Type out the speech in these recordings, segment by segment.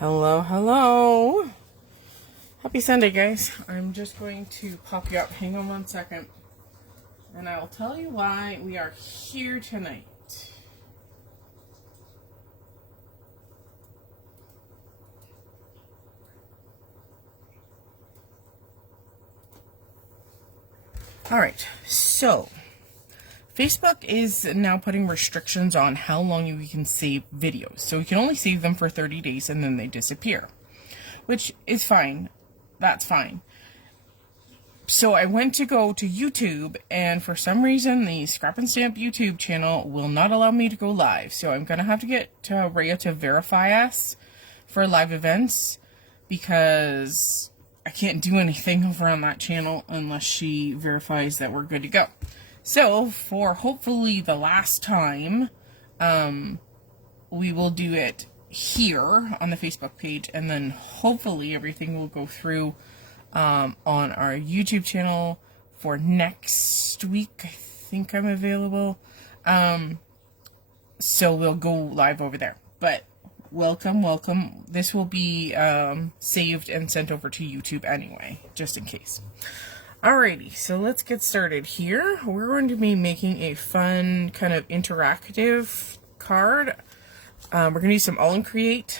Hello, hello. Happy Sunday, guys. I'm just going to pop you up. Hang on one second. And I'll tell you why we are here tonight. Alright, so Facebook is now putting restrictions on how long you can save videos. So you can only save them for 30 days and then they disappear, which is fine. That's fine. So I went to go to YouTube, and for some reason the Scrap and Stamp YouTube channel will not allow me to go live. So I'm going to have to get Rhea to verify us for live events, because I can't do anything over on that channel unless she verifies that we're good to go. So for hopefully the last time, we will do it here on the Facebook page, and then hopefully everything will go through on our YouTube channel for next week. I think I'm available. So we'll go live over there. But welcome. This will be saved and sent over to YouTube anyway, just in case. Alrighty, so let's get started here. We're going to be making a fun kind of interactive card. We're going to use some Aall Create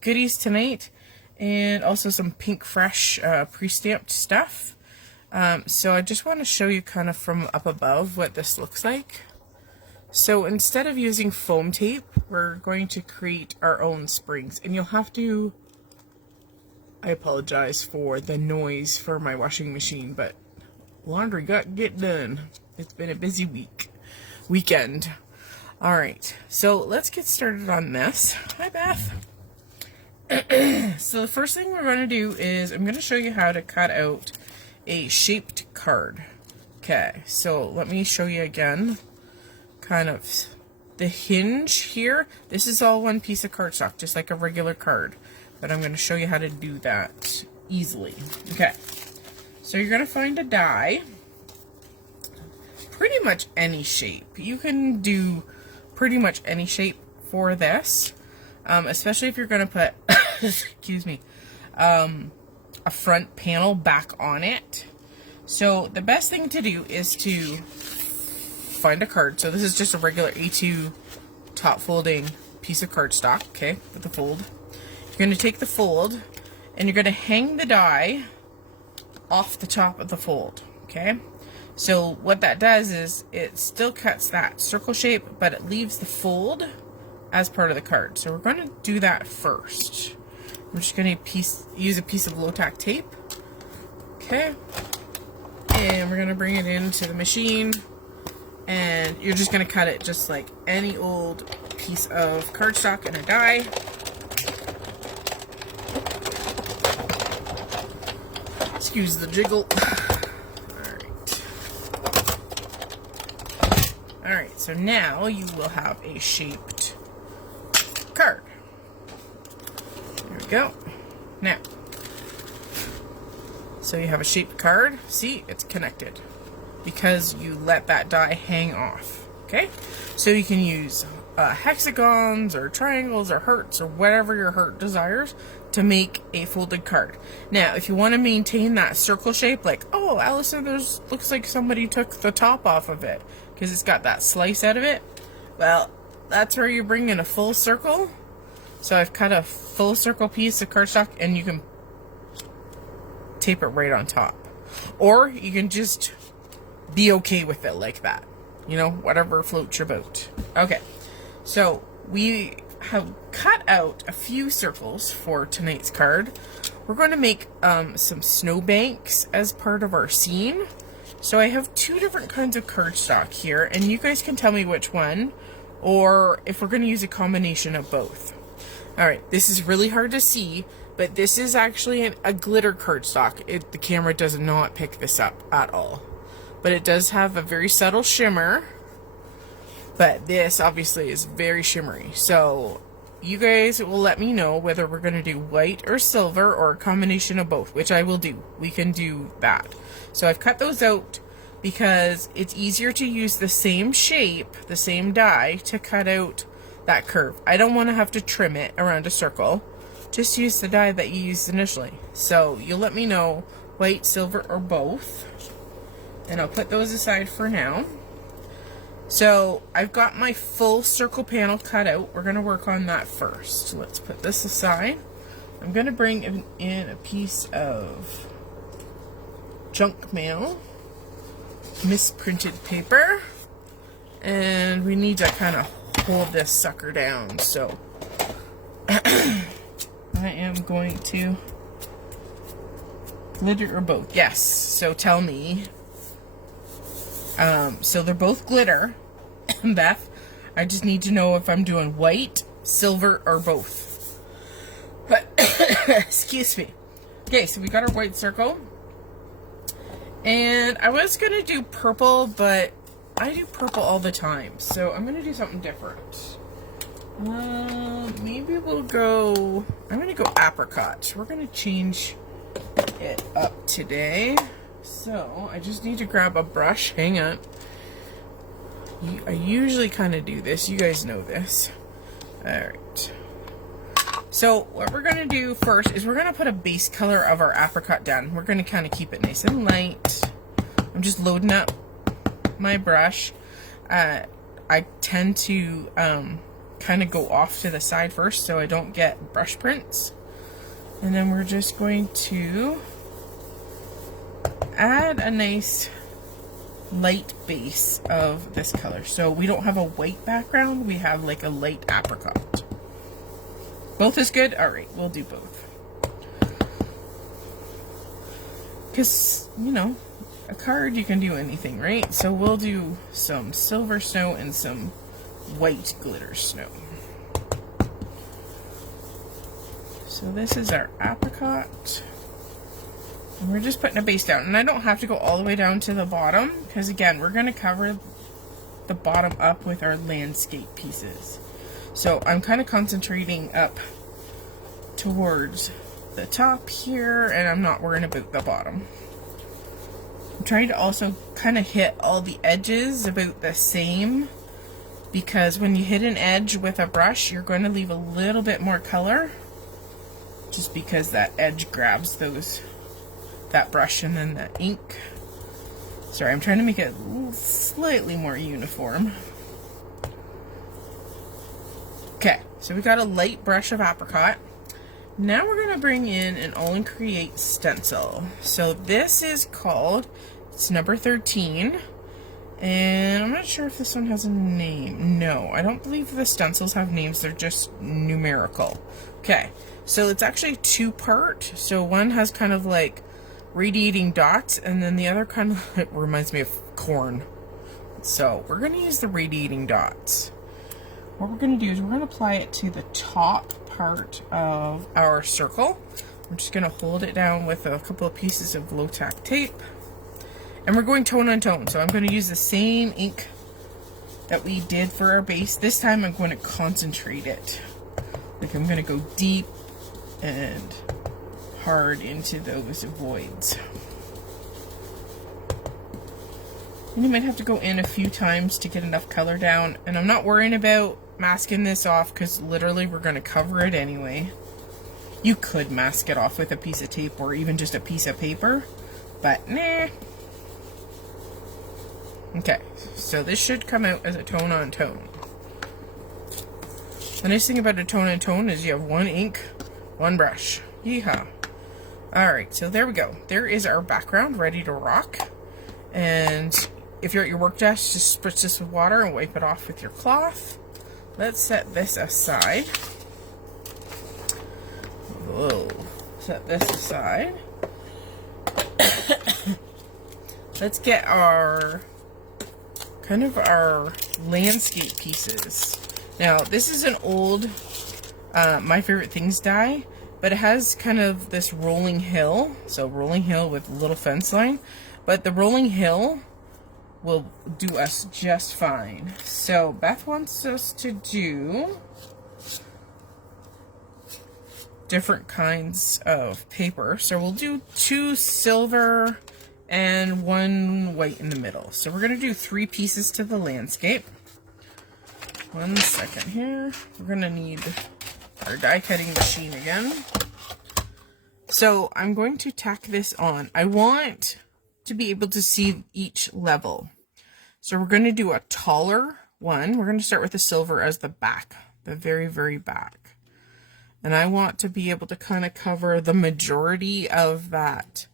goodies tonight, and also some Pink Fresh pre-stamped stuff. So I just want to show you kind of from up above what this looks like. So instead of using foam tape, we're going to create our own springs, and you'll have to... I apologize for the noise for my washing machine, but laundry got to get done. It's been a busy weekend. Alright, so let's get started on this. Hi, Beth. So the first thing we're going to do is I'm going to show you how to cut out a shaped card. Okay, so let me show you again kind of the hinge here. This is all one piece of cardstock, just like a regular card. But I'm going to show you how to do that easily. Okay, so you're going to find a die. Pretty much any shape. You can do pretty much any shape for this. Especially if you're going to put, excuse me, a front panel back on it. So the best thing to do is to find a card. So this is just a regular A2 top folding piece of cardstock, okay, with the fold. You're going to take the fold and you're going to hang the die off the top of the fold, okay? So what that does is it still cuts that circle shape, but it leaves the fold as part of the card. So we're going to do that first. I'm just going to use a piece of low-tack tape, okay? And we're going to bring it into the machine, and you're just going to cut it just like any old piece of cardstock and a die. Excuse the jiggle. Alright, so now you will have a shaped card. There we go. Now, so you have a shaped card. See, it's connected because you let that die hang off. Okay, so you can use hexagons or triangles or hearts or whatever your heart desires to make a folded card. Now, if you want to maintain that circle shape, like, oh, Allison, looks like somebody took the top off of it because it's got that slice out of it. Well, that's where you bring in a full circle. So I've cut a full circle piece of cardstock, and you can tape it right on top. Or you can just be okay with it like that. You know, whatever floats your boat. Okay, so we have cut out a few circles for tonight's card. We're going to make some snowbanks as part of our scene. So I have two different kinds of cardstock here, and you guys can tell me which one, or if we're going to use a combination of both. Alright, this is really hard to see, but this is actually a glitter cardstock. The camera does not pick this up at all. But it does have a very subtle shimmer. But this obviously is very shimmery. So you guys will let me know whether we're going to do white or silver or a combination of both, which I will do. We can do that. So I've cut those out because it's easier to use the same shape, the same die, to cut out that curve. I don't want to have to trim it around a circle. just use the dye that you used initially. So you'll let me know white, silver, or both. And I'll put those aside for now. So I've got my full circle panel cut out. We're going to work on that first. Let's put this aside. I'm going to bring in a piece of junk mail, misprinted paper, and we need to kind of hold this sucker down. So I am going to glitter or both. Yes, so tell me. So they're both glitter. Beth, I just need to know if I'm doing white, silver, or both. But excuse me. Okay, so we got our white circle. And I was going to do purple, but I do purple all the time. So I'm going to do something different. Maybe we'll go... I'm going to go apricot. We're going to change it up today. So I just need to grab a brush. Hang on. I usually kind of do this. You guys know this. Alright. So what we're going to do first is we're going to put a base color of our apricot down. We're going to kind of keep it nice and light. I'm just loading up my brush. I tend to kind of go off to the side first so I don't get brush prints. And then we're just going to add a nice light base of this color. So we don't have a white background, we have like a light apricot. Both is good? Alright, we'll do both. Because, you know, a card you can do anything, right? So we'll do some silver snow and some white glitter snow. So this is our apricot. And we're just putting a base down. And I don't have to go all the way down to the bottom, because again, we're going to cover the bottom up with our landscape pieces. So I'm kind of concentrating up towards the top here, and I'm not worrying about the bottom. I'm trying to also kind of hit all the edges about the same, because when you hit an edge with a brush, you're going to leave a little bit more color, just because that edge grabs that brush and then the ink. Sorry, I'm trying to make it slightly more uniform. Okay, so we got a light brush of apricot. Now we're going to bring in an Aall & Create stencil. So this is called, it's number 13. And I'm not sure if this one has a name. No, I don't believe the stencils have names. They're just numerical. Okay, so it's actually two-part. So one has kind of like radiating dots, and then the other kind of it reminds me of corn. So we're going to use the radiating dots. What we're going to do is we're going to apply it to the top part of our circle. I'm just going to hold it down with a couple of pieces of low-tack tape. And we're going tone on tone. So I'm going to use the same ink that we did for our base. This time I'm going to concentrate it. Like I'm going to go deep and hard into those voids. And you might have to go in a few times to get enough color down. And I'm not worrying about masking this off, because literally we're going to cover it anyway. You could mask it off with a piece of tape or even just a piece of paper, but nah. Okay, so this should come out as a tone on tone. The nice thing about a tone on tone is you have one ink, one brush. Yeehaw. Alright, so there we go. There is our background ready to rock. And if you're at your work desk, just spritz this with water and wipe it off with your cloth. Let's set this aside. Whoa. Set this aside. Let's get our kind of our landscape pieces. Now, this is an old My Favorite Things die, but it has kind of this rolling hill. So rolling hill with a little fence line. But the rolling hill will do us just fine. So Beth wants us to do different kinds of paper. So we'll do 2 silver and 1 white in the middle. So we're going to do 3 pieces to the landscape. 1 second here. We're going to need our die cutting machine again. So I'm going to tack this on. I want to be able to see each level. So we're going to do a taller one. We're going to start with the silver as the back, the very, very back. And I want to be able to kind of cover the majority of that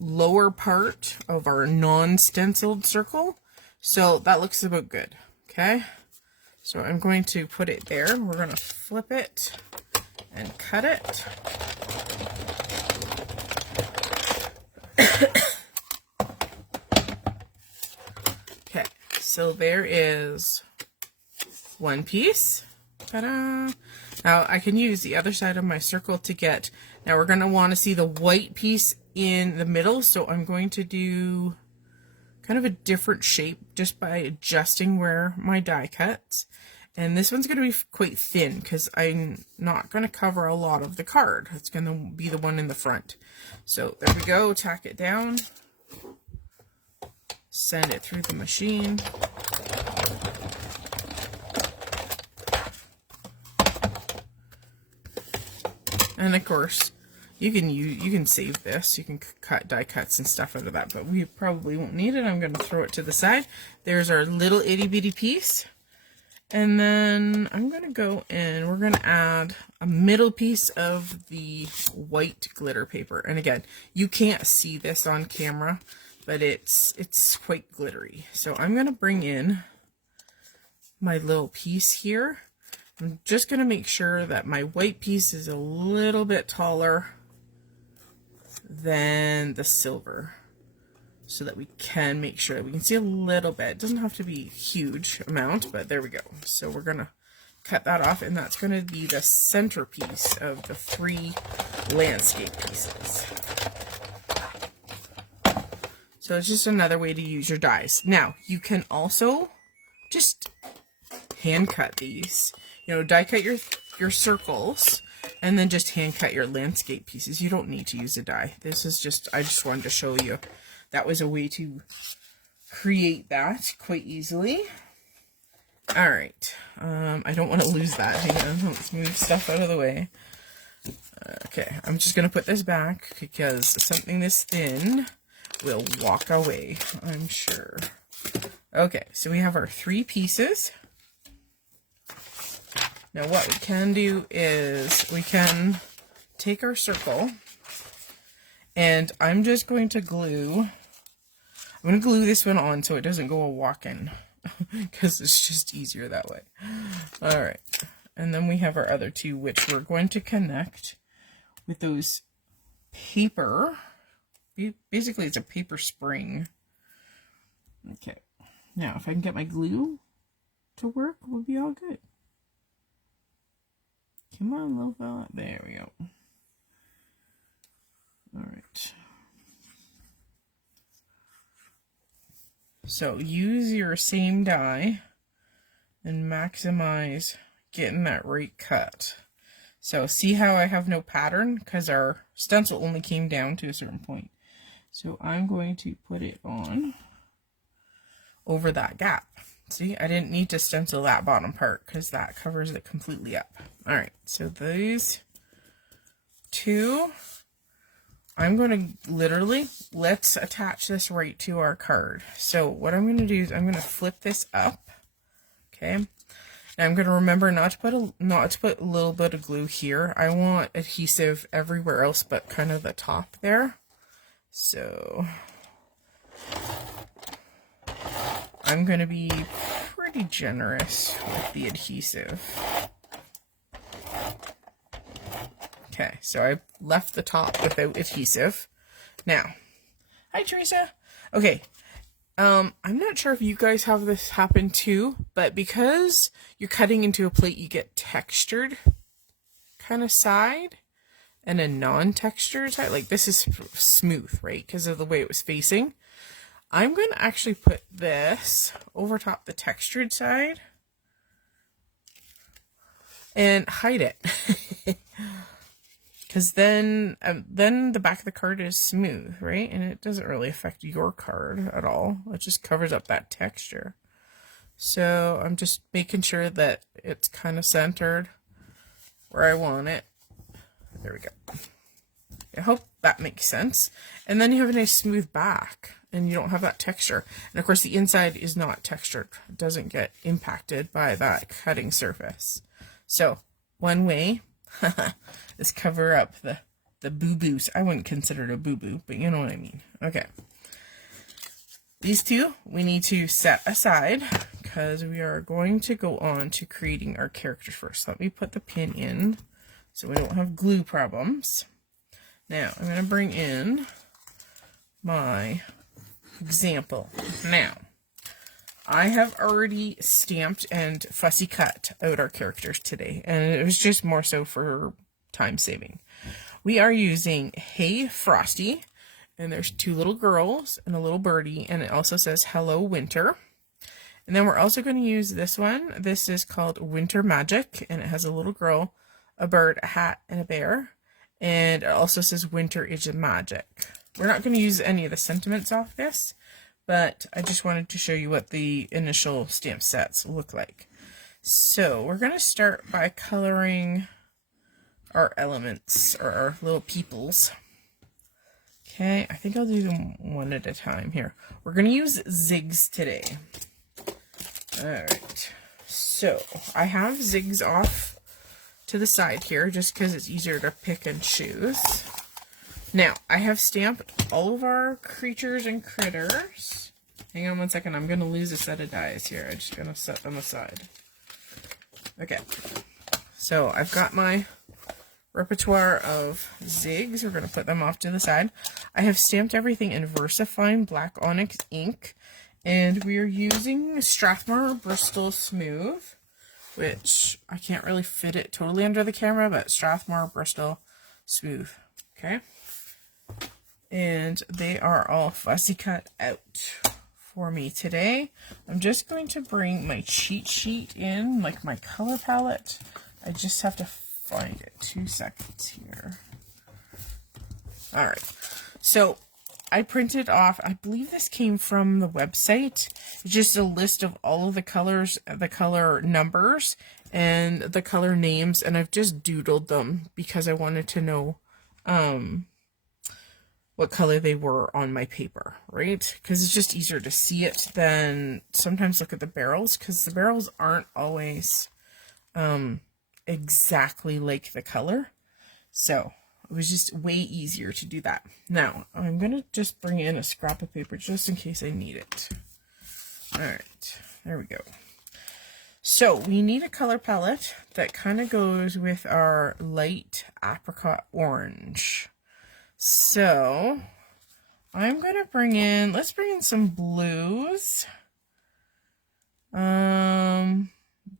lower part of our non-stenciled circle. So that looks about good. Okay. So I'm going to put it there. We're going to flip it and cut it. Okay, so there is one piece. Ta-da! Now I can use the other side of my circle to get, now we're going to want to see the white piece in the middle, so I'm going to do kind of a different shape just by adjusting where my die cuts. And this one's going to be quite thin because I'm not going to cover a lot of the card. It's going to be the one in the front. So there we go, tack it down, send it through the machine. And of course, you can save this. You can cut die cuts and stuff out of that, but we probably won't need it. I'm going to throw it to the side. There's our little itty bitty piece. And then I'm going to go in, we're going to add a middle piece of the white glitter paper. And again, you can't see this on camera, but it's quite glittery. So I'm going to bring in my little piece here. I'm just going to make sure that my white piece is a little bit taller than the silver, so that we can make sure we can see a little bit. It doesn't have to be a huge amount, but there we go. So we're going to cut that off, and that's going to be the centerpiece of the 3 landscape pieces. So it's just another way to use your dies. Now, you can also just hand cut these. You know, die cut your circles, and then just hand cut your landscape pieces. You don't need to use a die. This is just, I just wanted to show you. That was a way to create that quite easily. All right. I don't want to lose that. Hang on. Let's move stuff out of the way. Okay. I'm just going to put this back because something this thin will walk away, I'm sure. Okay. So we have our 3 pieces. Now what we can do is we can take our circle, and I'm just going to glue this one on so it doesn't go a walking, because it's just easier that way. All right, and then we have our other 2, which we're going to connect with those paper. Basically, it's a paper spring. Okay, now if I can get my glue to work, we'll be all good. Come on, little fella. There we go. All right. So use your same die and maximize getting that right cut. So see how I have no pattern because our stencil only came down to a certain point. So I'm going to put it on over that gap. See, I didn't need to stencil that bottom part because that covers it completely up. All right, so these 2, I'm going to literally, let's attach this right to our card. So what I'm going to do is I'm going to flip this up, okay? And I'm going to remember not to put a little bit of glue here. I want adhesive everywhere else but kind of the top there. So I'm going to be pretty generous with the adhesive. Okay, so I left the top without adhesive. Now, hi Teresa. Okay, I'm not sure if you guys have this happen too, but because you're cutting into a plate, you get textured kind of side and a non-textured side. Like this is smooth, right? Because of the way it was facing. I'm going to actually put this over top the textured side and hide it. Because then the back of the card is smooth, right? And it doesn't really affect your card at all. It just covers up that texture. So I'm just making sure that it's kind of centered where I want it. There we go. I hope that makes sense. And then you have a nice smooth back, and you don't have that texture. And of course the inside is not textured. It doesn't get impacted by that cutting surface. So one way is cover up the boo-boos. I wouldn't consider it a boo-boo, but you know what I mean. Okay. These two we need to set aside because we are going to go on to creating our characters first. Let me put the pin in so we don't have glue problems. Now, I'm going to bring in my example. Now, I have already stamped and fussy cut out our characters today, and it was just more so for time saving. We are using Hey Frosty, and there's two little girls and a little birdie, and it also says Hello Winter. And then we're also going to use this one. This is called Winter Magic, and it has a little girl, a bird, a hat, and a bear. And it also says Winter is Magic. We're not going to use any of the sentiments off this, but I just wanted to show you what the initial stamp sets look like. So we're going to start by coloring our elements, or our little peoples. Okay, I think I'll do them one at a time here. We're going to use zigs today. Alright, so I have zigs off to the side here just because it's easier to pick and choose. Now, I have stamped all of our creatures and critters. Hang on one second, I'm going to lose a set of dies here. I'm just going to set them aside. Okay, so I've got my repertoire of zigs. We're going to put them off to the side. I have stamped everything in VersaFine Black Onyx ink, and we are using Strathmore Bristol Smooth, which I can't really fit it totally under the camera, but Strathmore Bristol Smooth, okay? And they are all fussy cut out for me today. I'm just going to bring my cheat sheet in, like my color palette. I just have to find it. 2 seconds here. Alright, so I printed off, I believe this came from the website, just a list of all of the colors, the color numbers, and the color names, and I've just doodled them because I wanted to know what color they were on my paper, right? Because it's just easier to see it than sometimes look at the barrels, because the barrels aren't always exactly like the color. So it was just way easier to do that. Now, I'm going to just bring in a scrap of paper just in case I need it. Alright, there we go. So, we need a color palette that kind of goes with our light apricot orange. So, I'm going to bring in, let's bring in some blues.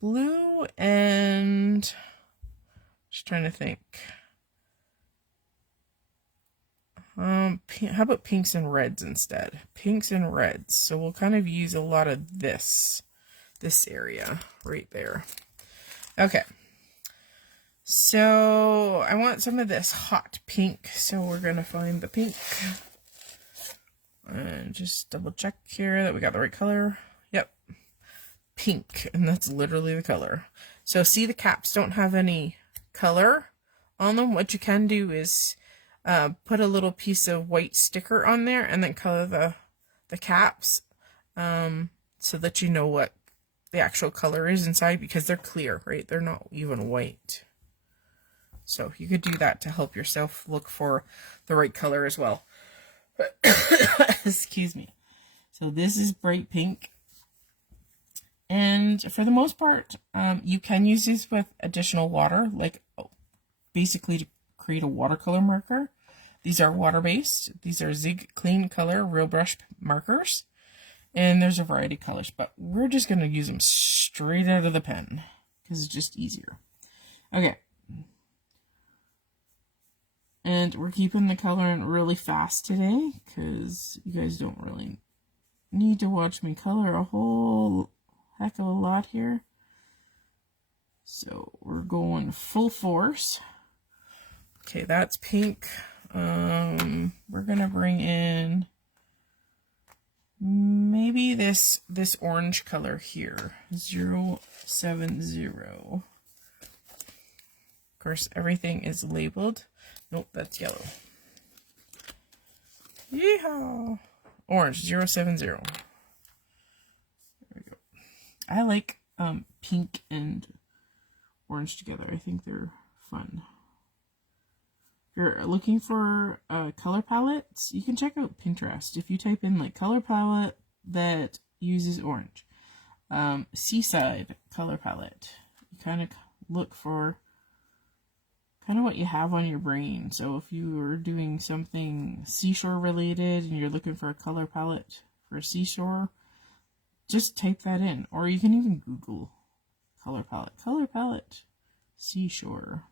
Blue and, just trying to think. How about pinks and reds instead? Pinks and reds. So we'll kind of use a lot of this area right there. Okay. So I want some of this hot pink. So we're going to find the pink. And just double check here that we got the right color. Yep. Pink. And that's literally the color. So see, the caps don't have any color on them. What you can do is put a little piece of white sticker on there and then color the caps so that you know what the actual color is inside, because they're clear, right? They're not even white. So you could do that to help yourself look for the right color as well. Excuse me. So this is bright pink. And for the most part, you can use this with additional water, like basically to create a watercolor marker. These are water-based. These are Zig Clean Color Real Brush markers. And there's a variety of colors, but we're just going to use them straight out of the pen because it's just easier. Okay. And we're keeping the coloring really fast today because you guys don't really need to watch me color a whole heck of a lot here. So we're going full force. Okay, that's pink. We're gonna bring in maybe this orange color here, 070. course, everything is labeled. Nope, that's yellow. Yeehaw! Orange, 070. There we go. I like pink and orange together. I think they're fun. If you're looking for color palettes, you can check out Pinterest. If you type in like color palette that uses orange, seaside color palette, you kind of look for kind of what you have on your brain. So if you are doing something seashore related and you're looking for a color palette for a seashore, just type that in. Or you can even Google color palette, seashore.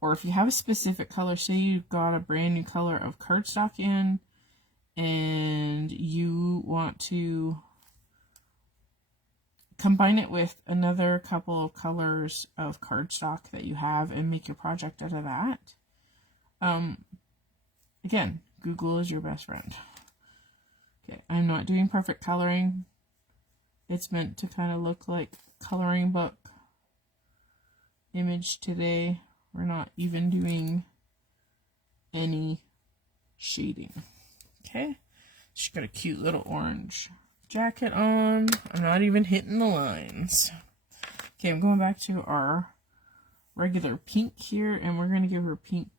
Or if you have a specific color, say you've got a brand new color of cardstock in and you want to combine it with another couple of colors of cardstock that you have and make your project out of that. Again, Google is your best friend. Okay, I'm not doing perfect coloring. It's meant to kind of look like coloring book image today. We're not even doing any shading. Okay, she's got a cute little orange jacket on. I'm not even hitting the lines. Okay, I'm going back to our regular pink here, and we're going to give her pink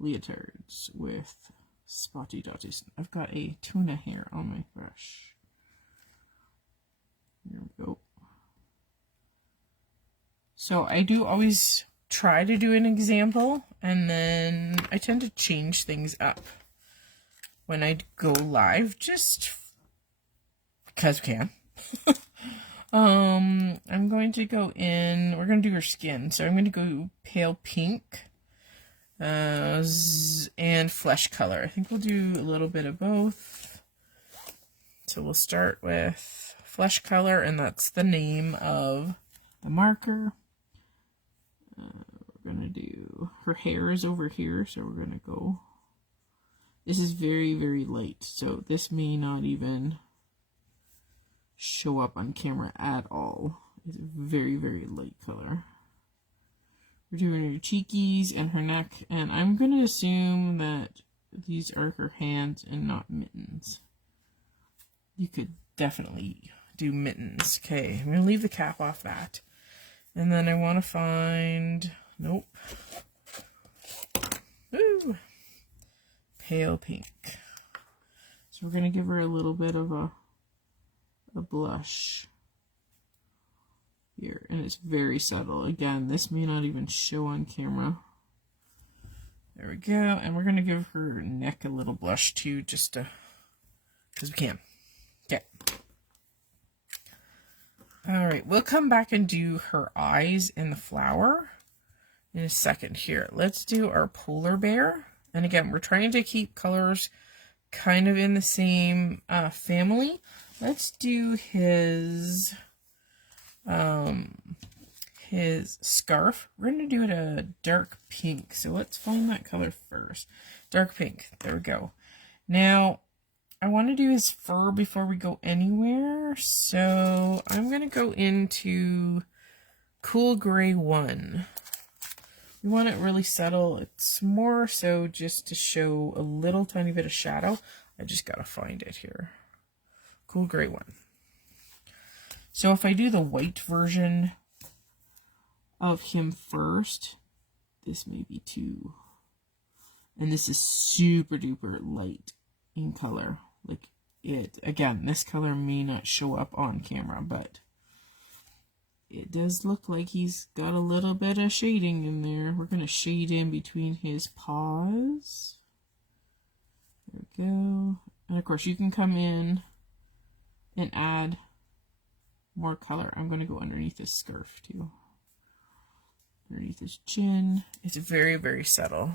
leotards with spotty dotties. I've got a tuna hair on my brush. There we go. So I do always try to do an example, and then I tend to change things up when I go live, just because we can. I'm going to go in, we're going to do her skin, so I'm going to go pale pink and flesh color. I think we'll do a little bit of both. So we'll start with flesh color, and that's the name of the marker. We're going to do, her hair is over here, so we're going to go, this is very, very light, so this may not even show up on camera at all. It's a very, very light color. We're doing her cheekies and her neck, and I'm going to assume that these are her hands and not mittens. You could definitely do mittens. Okay, I'm going to leave the cap off that. And then I want to find, nope. Ooh. Pale pink. So we're going to give her a little bit of a blush here, and it's very subtle. Again, this may not even show on camera. There we go, and we're going to give her neck a little blush too, just to, because we can. Okay. Alright, we'll come back and do her eyes in the flower in a second here. Let's do our polar bear. And again, we're trying to keep colors kind of in the same family. Let's do his scarf. We're going to do it a dark pink. So let's find that color first. Dark pink. There we go. Now, I want to do his fur before we go anywhere. So I'm going to go into Cool Gray 1. We want it really subtle. It's more so just to show a little tiny bit of shadow. I just got to find it here. Cool Gray 1. So if I do the white version of him first, this may be too. And this is super duper light in color. Like it, again, this color may not show up on camera, but it does look like he's got a little bit of shading in there. We're going to shade in between his paws. There we go. And of course you can come in and add more color. I'm going to go underneath his scarf too. Underneath his chin. It's very, very subtle.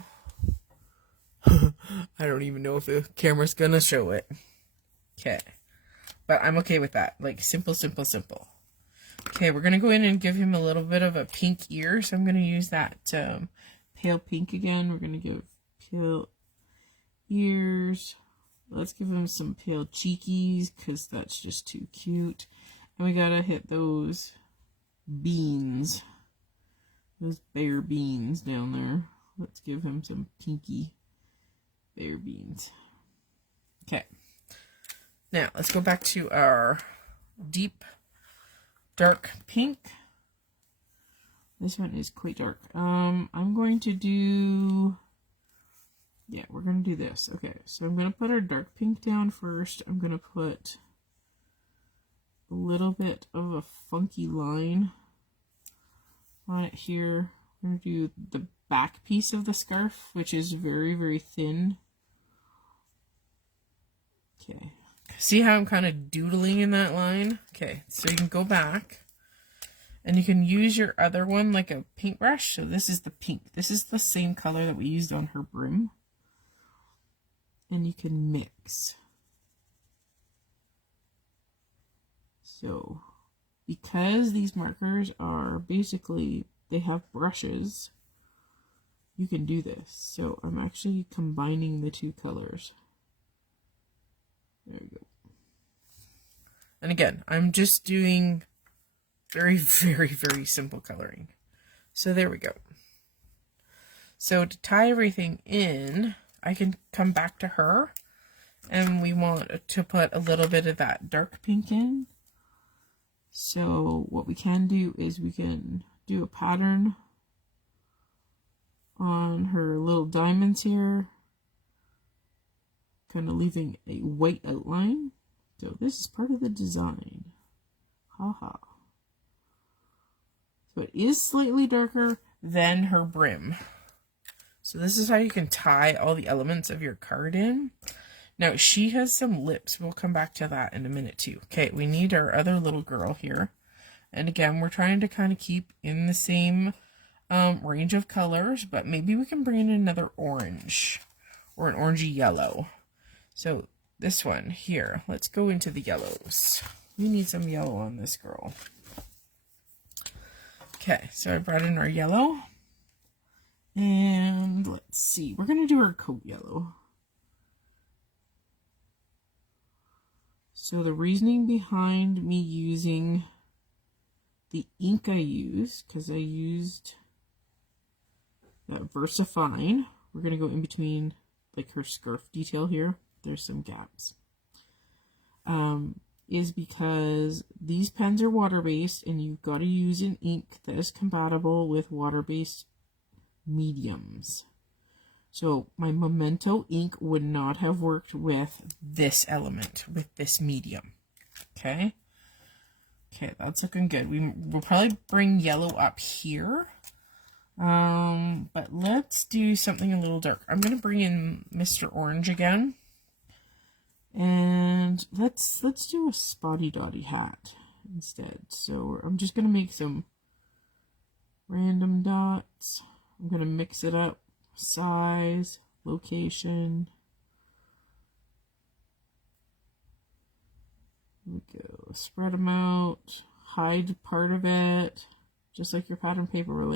I don't even know if the camera's going to show it. Okay. But I'm okay with that. Like simple, simple, simple. Okay, we're going to go in and give him a little bit of a pink ear. So I'm going to use that pale pink again. We're going to give pale ears. Let's give him some pale cheekies because that's just too cute. And we got to hit those beans those bear beans down there. Let's give him some pinky bear beans. Okay. Now, let's go back to our deep, dark pink. This one is quite dark. I'm going to do... Yeah, we're going to do this. Okay, so I'm going to put our dark pink down first. I'm going to put a little bit of a funky line on it here. We're going to do the back piece of the scarf, which is very, very thin. Okay. See how I'm kind of doodling in that line? Okay, so you can go back and you can use your other one like a paintbrush. So this is the pink. This is the same color that we used on her brim. And you can mix. So, because these markers are basically, they have brushes, you can do this. So I'm actually combining the two colors. There we go. And again, I'm just doing very, very, very simple coloring. So there we go. So to tie everything in, I can come back to her, and we want to put a little bit of that dark pink in. So what we can do is we can do a pattern on her little diamonds here, kind of leaving a white outline. So this is part of the design. Haha. So it is slightly darker than her brim. So this is how you can tie all the elements of your card in. Now, she has some lips. We'll come back to that in a minute, too. Okay, we need our other little girl here. And again, we're trying to kind of keep in the same range of colors, but maybe we can bring in another orange or an orangey yellow. So this one here, let's go into the yellows. We need some yellow on this girl. Okay, so I brought in our yellow. And let's see, we're going to do our coat yellow. So the reasoning behind me using the ink I used, because I used that VersaFine, we're going to go in between like her scarf detail here. There's some gaps. Is because these pens are water-based and you've got to use an ink that is compatible with water-based mediums. So my Memento ink would not have worked with this element, with this medium. Okay? Okay, that's looking good. We'll probably bring yellow up here. But let's do something a little dark. I'm going to bring in Mr. Orange again. And let's do a spotty dotty hat instead. So I'm just going to make some random dots. I'm going to mix it up. Size, location. There we go. Spread them out. Hide part of it. Just like your pattern paper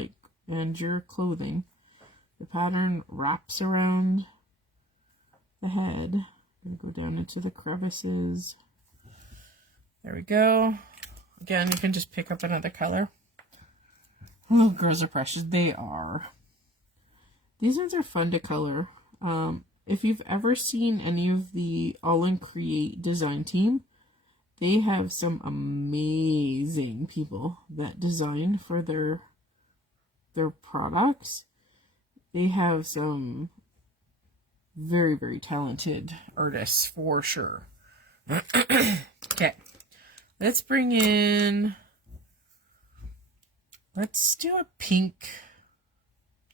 and your clothing. The pattern wraps around the head. I'm going to go down into the crevices. There we go. Again, you can just pick up another color. Oh, girls are precious. They are. These ones are fun to color. If you've ever seen any of the Aall Create design team, they have some amazing people that design for their products. They have some very, very talented artists for sure. Okay, let's bring in, let's do a pink.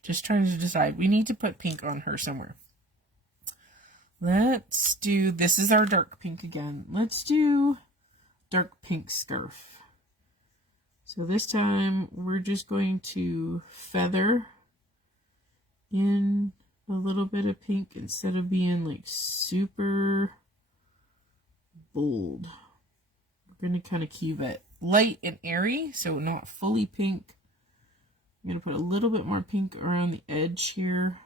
Just trying to decide. We need to put pink on her somewhere. Let's do, this is our dark pink again. Let's do dark pink scarf. So this time we're just going to feather in a little bit of pink instead of being like super bold. We're going to kind of keep it light and airy, so not fully pink. I'm going to put a little bit more pink around the edge here.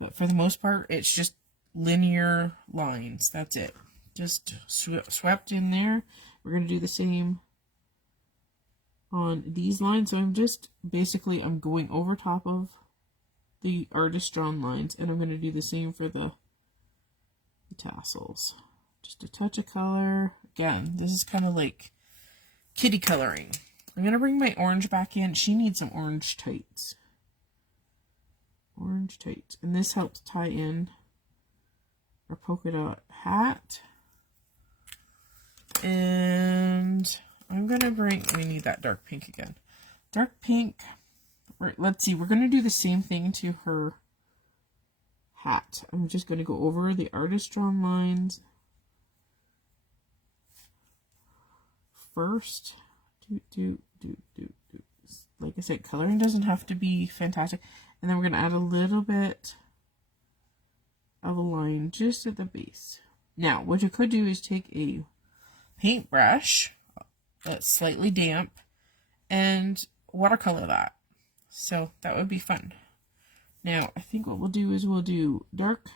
But for the most part, it's just linear lines. That's it. Just swept in there. We're going to do the same on these lines. So I'm just, basically, I'm going over top of the artist drawn lines, and I'm going to do the same for the tassels. Just a touch of color. Again, this is kind of like kitty coloring. I'm going to bring my orange back in. She needs some orange tights. Orange tights. And this helps tie in our polka dot hat. And I'm going to bring, we need that dark pink again. Dark pink. Let's see, we're going to do the same thing to her hat. I'm just going to go over the artist drawn lines first. Like I said, coloring doesn't have to be fantastic. And then we're going to add a little bit of a line just at the base. Now, what you could do is take a paintbrush that's slightly damp and watercolor that. So that would be fun. Now, I think what we'll do is we'll do dark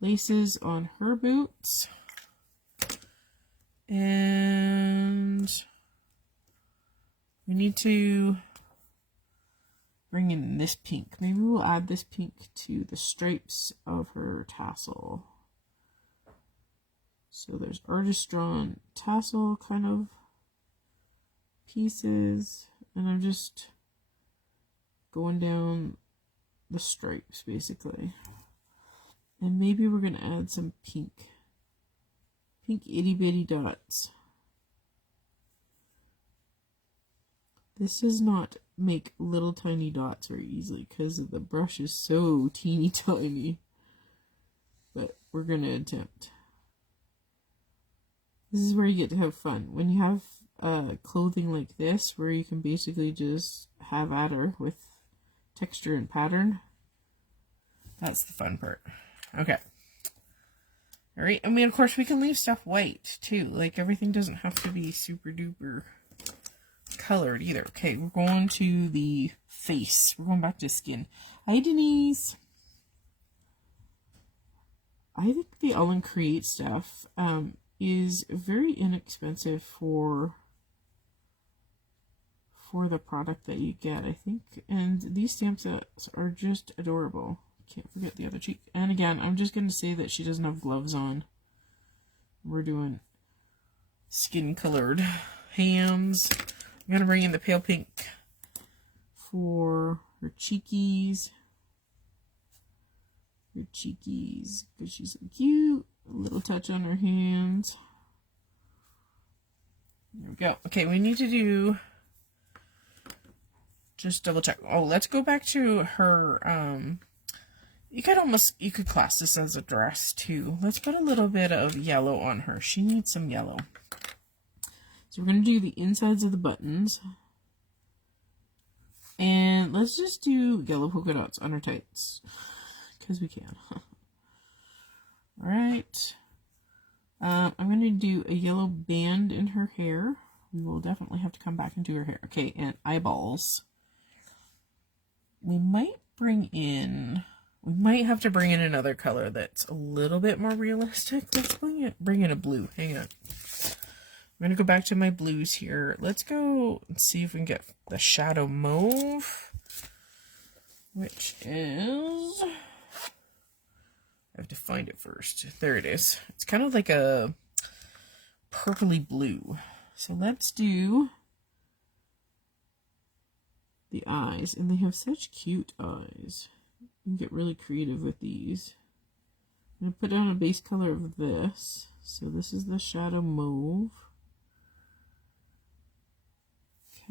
laces on her boots. And we need to bring in this pink. Maybe we'll add this pink to the stripes of her tassel. So there's artist drawn tassel kind of pieces, and I'm just going down the stripes basically. And maybe we're going to add some pink itty bitty dots. This does not make little tiny dots very easily because the brush is so teeny tiny, but we're going to attempt. This is where you get to have fun. When you have clothing like this, where you can basically just have at her with texture and pattern, that's the fun part. Okay. All right. I mean, of course, we can leave stuff white too. Like, everything doesn't have to be super duper colored either. Okay, we're going to the face. We're going back to skin. Hi, Denise. I think the Aall Create stuff is very inexpensive for the product that you get, I think. And these stamp sets are just adorable. Can't forget the other cheek. And again, I'm just going to say that she doesn't have gloves on. We're doing skin colored hands. I'm going to bring in the pale pink for her cheekies. Her cheekies, because she's so cute. A little touch on her hands. There we go. Okay, we need to do, just double check. Oh, let's go back to her, you could class this as a dress too. Let's put a little bit of yellow on her. She needs some yellow. So we're going to do the insides of the buttons. And let's just do yellow polka dots on her tights. Because we can. Alright. I'm going to do a yellow band in her hair. We will definitely have to come back and do her hair. Okay, and eyeballs. We might have to bring in another color that's a little bit more realistic. Let's bring in a blue. Hang on. I'm going to go back to my blues here. Let's go and see if we can get the shadow mauve, which is, I have to find it first. There it is. It's kind of like a purpley blue. So let's do the eyes, and they have such cute eyes. You can get really creative with these. I'm going to put down a base color of this. So this is the shadow mauve.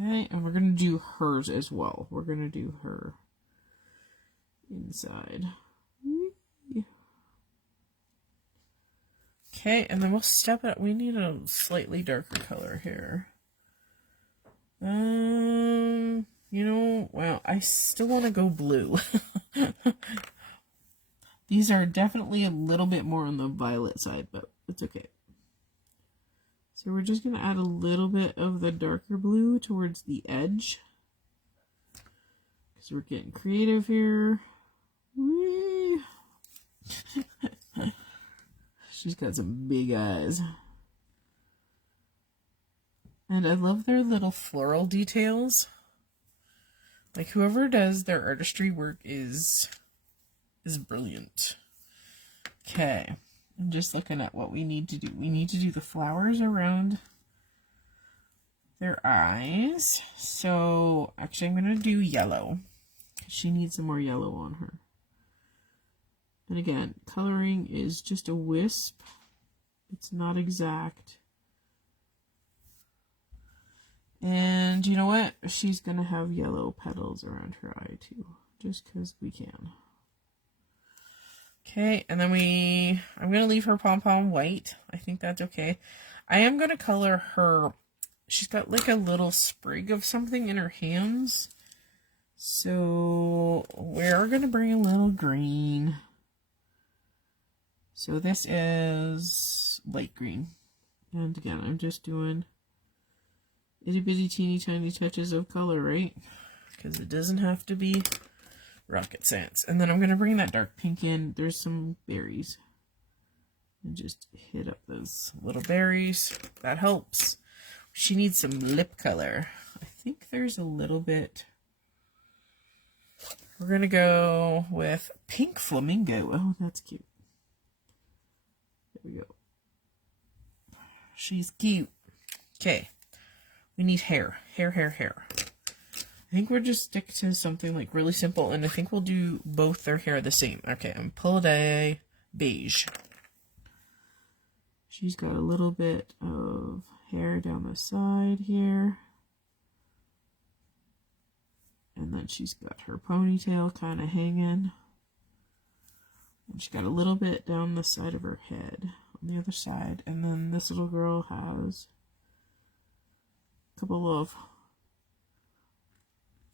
Okay, and we're going to do hers as well. We're going to do her inside. Okay, and then we'll step it up. We need a slightly darker color here. You know, well, I still want to go blue. These are definitely a little bit more on the violet side, but it's okay. So we're just going to add a little bit of the darker blue towards the edge. Because we're getting creative here. Whee! She's got some big eyes. And I love their little floral details. Like, whoever does their artistry work is brilliant. Okay, I'm just looking at what we need to do. We need to do the flowers around their eyes. So, actually, I'm going to do yellow. She needs some more yellow on her. And again, coloring is just a wisp. It's not exact. And you know what? She's going to have yellow petals around her eye too, just because we can. Okay, and then I'm going to leave her pom-pom white. I think that's okay. I am going to color her. She's got like a little sprig of something in her hands. So we're going to bring a little green. So this is light green. And again, I'm just doing itty bitty teeny tiny touches of color, right? Because it doesn't have to be rocket science. And then I'm going to bring that dark pink in. There's some berries. And just hit up those little berries. That helps. She needs some lip color. I think there's a little bit. We're going to go with pink flamingo. Oh, that's cute. There we go. She's cute. Okay. We need hair. Hair. I think we'll just stick to something like really simple, and I think we'll do both their hair the same. Okay, I'm Pull-A beige. She's got a little bit of hair down the side here. And then she's got her ponytail kind of hanging. And she's got a little bit down the side of her head on the other side. And then this little girl has a couple of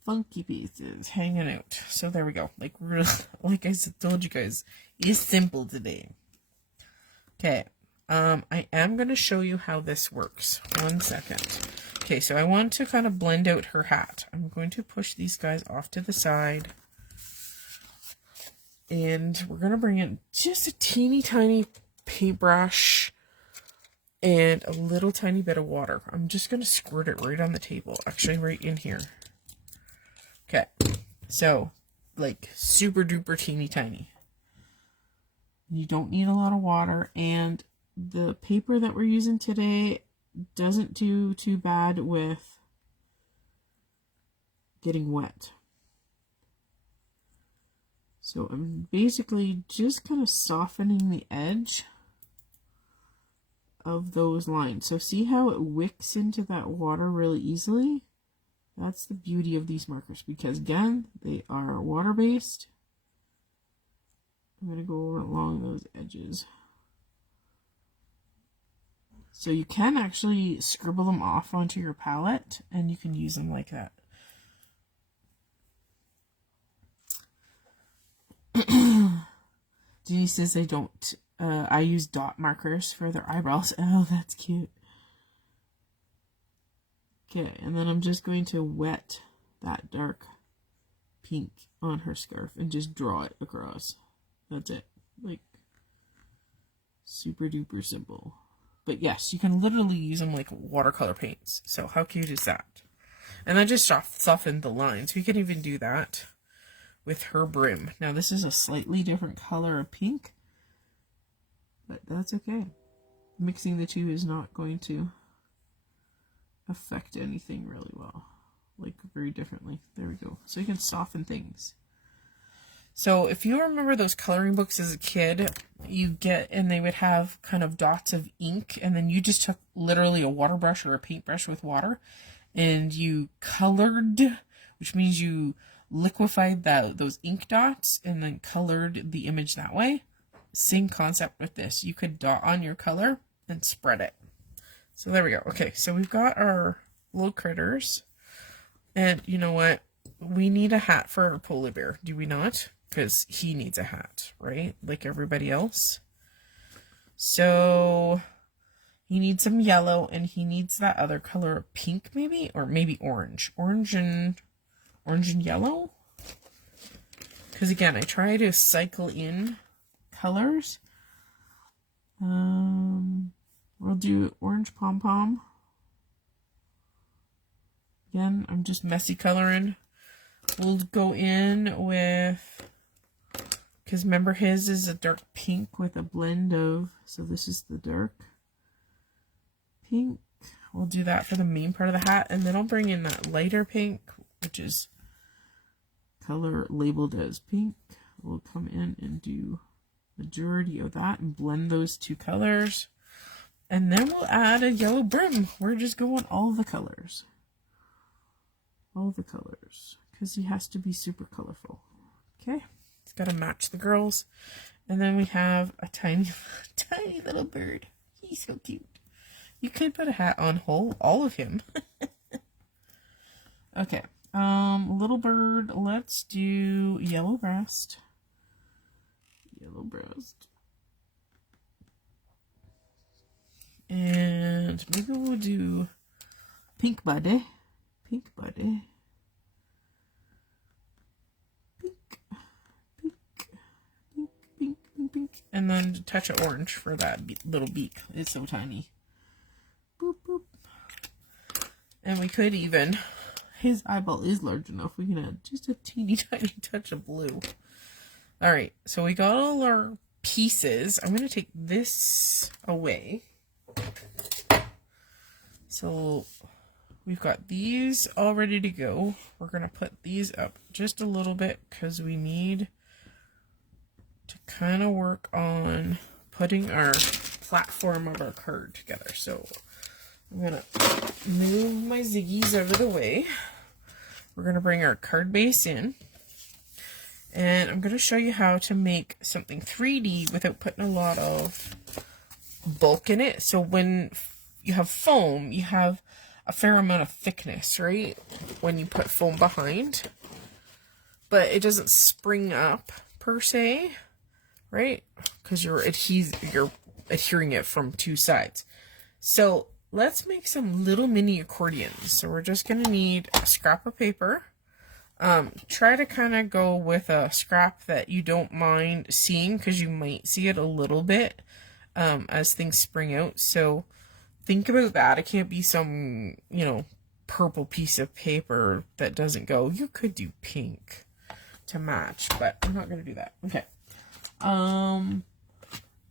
funky pieces hanging out. So there we go. Like I told you guys, it's simple today. Okay. I am going to show you how this works. 1 second. Okay, so I want to kind of blend out her hat. I'm going to push these guys off to the side. And we're going to bring in just a teeny tiny paintbrush and a little tiny bit of water. I'm just going to squirt it right on the table. Actually, right in here. Okay, so like super duper teeny tiny. You don't need a lot of water, and the paper that we're using today doesn't do too bad with getting wet. So I'm basically just kind of softening the edge of those lines. So see how it wicks into that water really easily? That's the beauty of these markers, because again, they are water-based. I'm going to go along those edges. So you can actually scribble them off onto your palette, and you can use them like that. Denise says I use dot markers for their eyebrows. Oh, that's cute. Okay, and then I'm just going to wet that dark pink on her scarf and just draw it across. That's it. Like, super duper simple. But yes, you can literally use them like watercolor paints. So how cute is that? And I just softened the lines. We can even do that with her brim. Now this is a slightly different color of pink, but that's okay. Mixing the two is not going to affect anything really well. Like very differently. There we go. So you can soften things. So if you remember those coloring books as a kid, and they would have kind of dots of ink, and then you just took literally a water brush or a paintbrush with water, and you colored, which means you liquefied those ink dots and then colored the image that way. Same concept with this. You could dot on your color and spread it. So there we go. Okay, so we've got our little critters. And you know what? We need a hat for our polar bear, do we not? Because he needs a hat, right? Like everybody else. So he needs some yellow, and he needs that other color of pink maybe, or maybe orange. Orange and yellow. Because again, I try to cycle in colors. We'll do orange pom-pom. Again, I'm just messy coloring. We'll go in with, because remember his is a dark pink with a blend of, so this is the dark pink. We'll do that for the main part of the hat, and then I'll bring in that lighter pink, which is color labeled as pink. We'll come in and do majority of that and blend those two colors. And then we'll add a yellow brim. We're just going all the colors. All the colors. Because he has to be super colorful. Okay. It's got to match the girls. And then we have a tiny, tiny little bird. He's so cute. You could put a hat on all of him. Okay. Little bird. Let's do yellow breast. Yellow breast. And maybe we'll do pink body. Pink body. Pink. Pink. Pink, pink, pink, pink. And then a touch of orange for that little beak. It's so tiny. Boop, boop. And we could even, his eyeball is large enough, we can add just a teeny tiny touch of blue. Alright, so we got all our pieces. I'm going to take this away. So we've got these all ready to go. We're going to put these up just a little bit because we need to kind of work on putting our platform of our card together. So I'm going to move my ziggies out of the way. We're going to bring our card base in. And I'm going to show you how to make something 3D without putting a lot of bulk in it. So when you have foam, you have a fair amount of thickness, right? When you put foam behind. But it doesn't spring up, per se, right? Because you're adhering it from two sides. So let's make some little mini accordions. So we're just going to need a scrap of paper. Try to kind of go with a scrap that you don't mind seeing, because you might see it a little bit as things spring out. So think about that. It can't be some, purple piece of paper that doesn't go. You could do pink to match, but I'm not going to do that. Okay.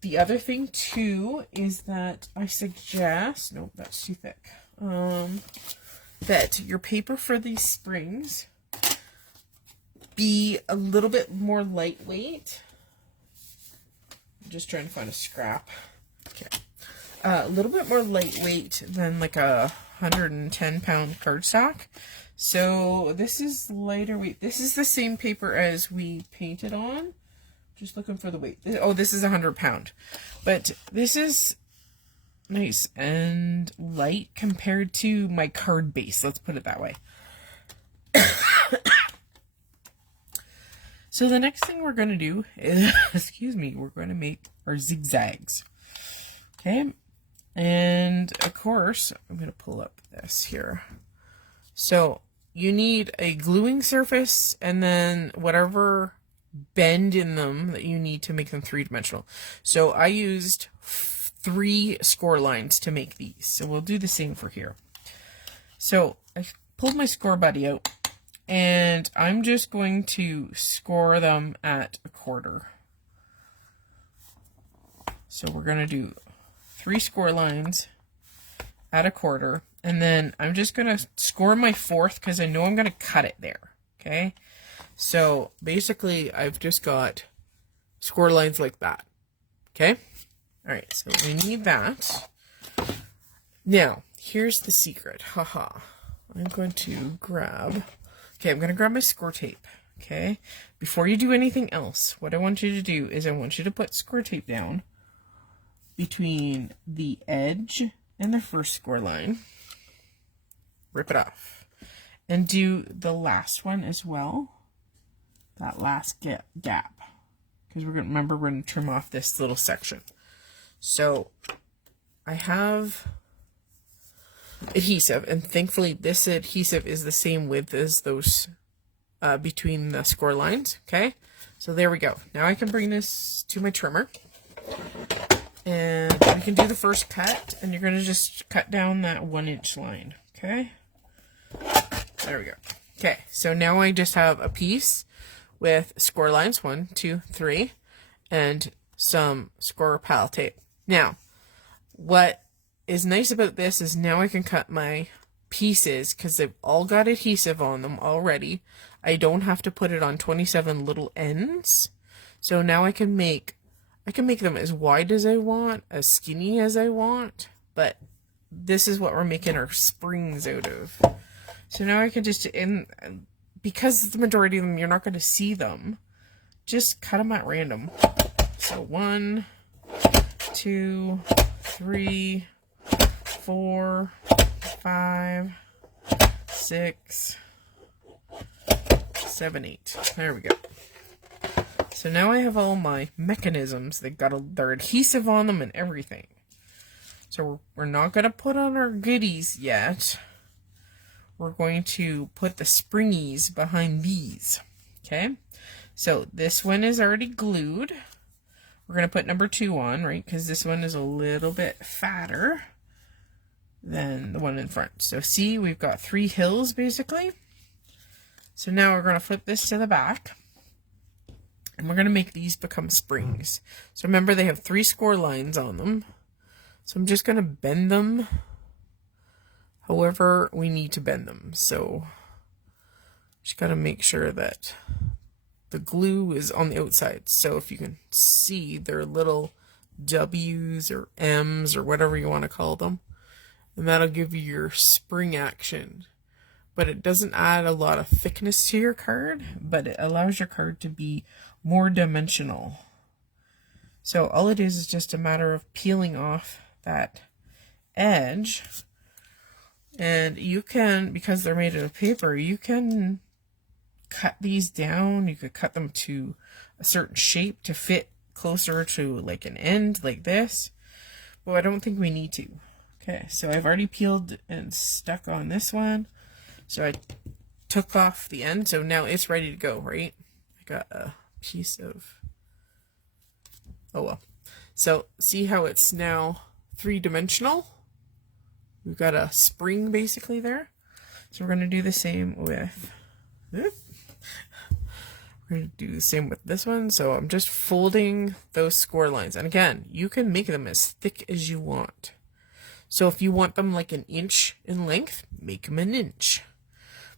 The other thing too is that I suggest, nope, that's too thick, that your paper for these springs be a little bit more lightweight. I'm just trying to find a scrap. Okay. A little bit more lightweight than like a 110-pound cardstock. So this is lighter weight. This is the same paper as we painted on. Just looking for the weight. Oh, this is 100-pound. But this is nice and light compared to my card base. Let's put it that way. So the next thing we're going to do is, we're going to make our zigzags. Okay. And of course, I'm going to pull up this here. So you need a gluing surface and then whatever bend in them that you need to make them three-dimensional. So I used 3 score lines to make these. So we'll do the same for here. So I pulled my score buddy out and I'm just going to score them at 1/4. So we're going to do 3 score lines at 1/4, and then I'm just going to score my 4th because I know I'm going to cut it there, okay? So basically, I've just got score lines like that, okay? All right, so we need that. Now, here's the secret, haha. I'm going to grab my score tape, okay? Before you do anything else, what I want you to do is I want you to put score tape down between the edge and the first score line. Rip it off. And do the last one as well. That last gap. Because we're going to trim off this little section. So I have adhesive, and thankfully this adhesive is the same width as those between the score lines. Okay, so there we go. Now I can bring this to my trimmer. And we can do the first cut, and you're going to just cut down that 1-inch line, okay? There we go. Okay, so now I just have a piece with score lines 1, 2, 3, and some score pal tape. Now, what is nice about this is now I can cut my pieces because they've all got adhesive on them already. I don't have to put it on 27 little ends. So now I can make them as wide as I want, as skinny as I want, but this is what we're making our springs out of. So now I can just, because the majority of them, you're not going to see them, just cut them at random. So 1, 2, 3, 4, 5, 6, 7, 8. There we go. So now I have all my mechanisms. They've got their adhesive on them and everything. So we're not going to put on our goodies yet. We're going to put the springies behind these. Okay? So this one is already glued. We're going to put number 2 on, right? Because this one is a little bit fatter than the one in front. So see, we've got 3 hills basically. So now we're going to flip this to the back. And we're going to make these become springs. So remember, they have 3 score lines on them. So I'm just going to bend them however we need to bend them. So just got to make sure that the glue is on the outside. So if you can see, they're little W's or M's or whatever you want to call them. And that'll give you your spring action. But it doesn't add a lot of thickness to your card, but it allows your card to be more dimensional. So all it is just a matter of peeling off that edge. And you can, because they're made out of paper, you can cut these down. You could cut them to a certain shape to fit closer to like an end like this. But I don't think we need to. Okay, so I've already peeled and stuck on this one. So I took off the end, so now it's ready to go, right? I got a piece of, oh well. So see how it's now 3-dimensional? We've got a spring basically there. So we're going to do the same with, we're going to do the same with this one. So I'm just folding those score lines. And again, you can make them as thick as you want. So if you want them like 1 inch in length, make them 1 inch.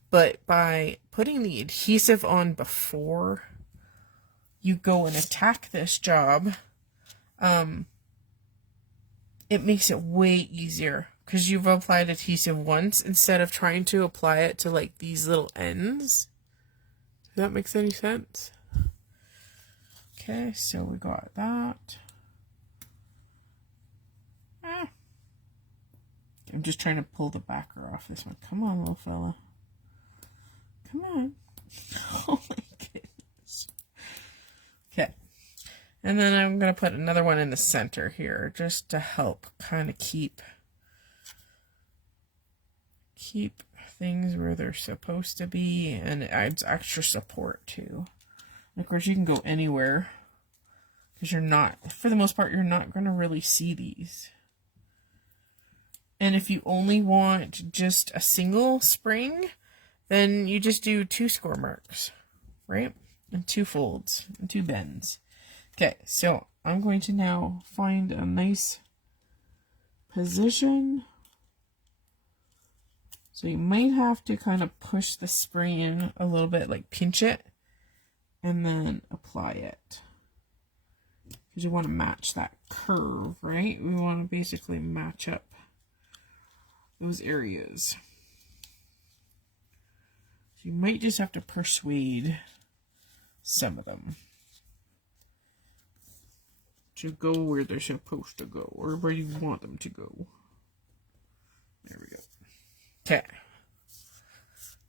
But by putting the adhesive on before you go and attack this job, it makes it way easier because you've applied adhesive once instead of trying to apply it to like these little ends. Does that make any sense? Okay, so we got that. I'm just trying to pull the backer off this one. Come on, little fella. Come on. Oh my goodness. Okay. And then I'm going to put another one in the center here just to help kind of keep things where they're supposed to be, and it adds extra support too. And of course, you can go anywhere because you're not, for the most part, you're not going to really see these. And if you only want just a single spring, then you just do 2 score marks, right? And 2 folds and 2 bends. Okay, so I'm going to now find a nice position. So you might have to kind of push the spring in a little bit, like pinch it, and then apply it. Because you want to match that curve, right? We want to basically match up those areas. So you might just have to persuade some of them to go where they're supposed to go, or where you want them to go. There we go. Okay.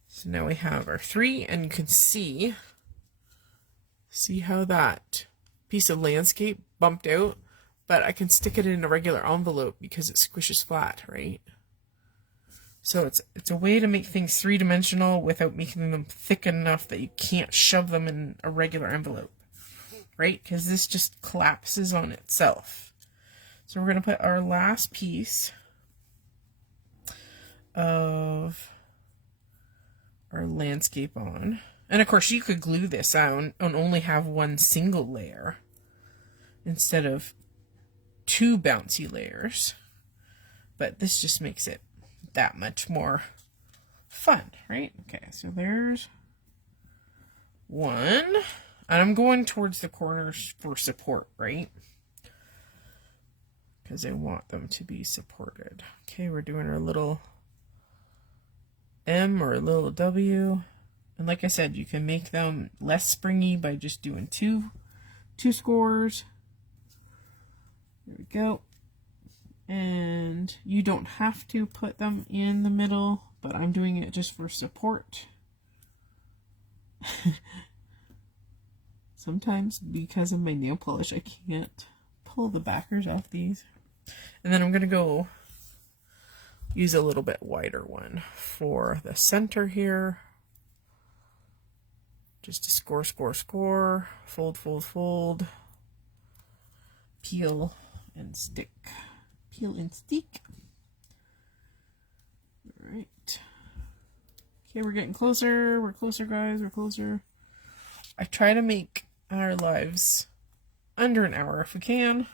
So now we have our 3, and you can see how that piece of landscape bumped out, but I can stick it in a regular envelope because it squishes flat, right? So it's a way to make things 3-dimensional without making them thick enough that you can't shove them in a regular envelope, right? Because this just collapses on itself. So we're going to put our last piece of our landscape on. And of course you could glue this on and only have one single layer instead of 2 bouncy layers. But this just makes it that much more fun, right? Okay, so there's one. And I'm going towards the corners for support, right? Because I want them to be supported. Okay, we're doing our little M or a little W. And like I said, you can make them less springy by just doing two scores. There we go. And you don't have to put them in the middle, but I'm doing it just for support. Sometimes because of my nail polish, I can't pull the backers off these. And then I'm going to go use a little bit wider one for the center here. Just to score, score, score, fold, fold, fold, peel and stick. Peel and stick. All right. Okay, we're getting closer. We're closer, guys. We're closer. I try to make our lives under an hour if we can.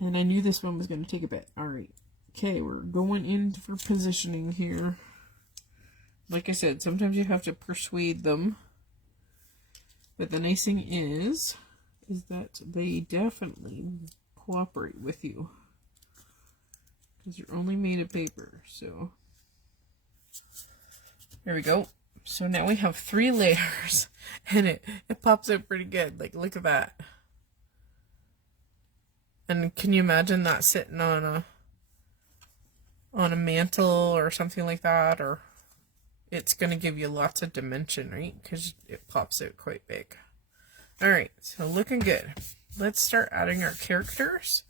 And I knew this one was going to take a bit. All right. Okay, we're going in for positioning here. Like I said, sometimes you have to persuade them. But the nice thing is that they definitely cooperate with you. Because you're only made of paper, so. There we go. So now we have 3 layers, and it pops out pretty good. Like, look at that. And can you imagine that sitting on a mantle or something like that? Or it's going to give you lots of dimension, right? Because it pops out quite big. All right, so looking good. Let's start adding our characters.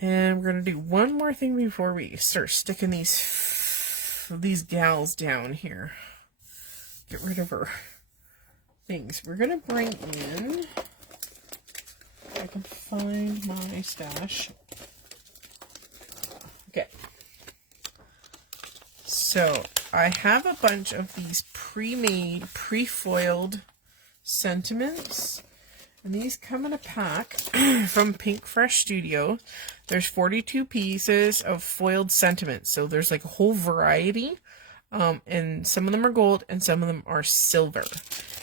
And we're going to do one more thing before we start sticking these gals down here. Get rid of her things. We're going to bring in, if I can find my stash. Okay. So I have a bunch of these pre-made, pre-foiled sentiments. And these come in a pack from Pink Fresh Studio. There's 42 pieces of foiled sentiments. So there's like a whole variety. And some of them are gold and some of them are silver.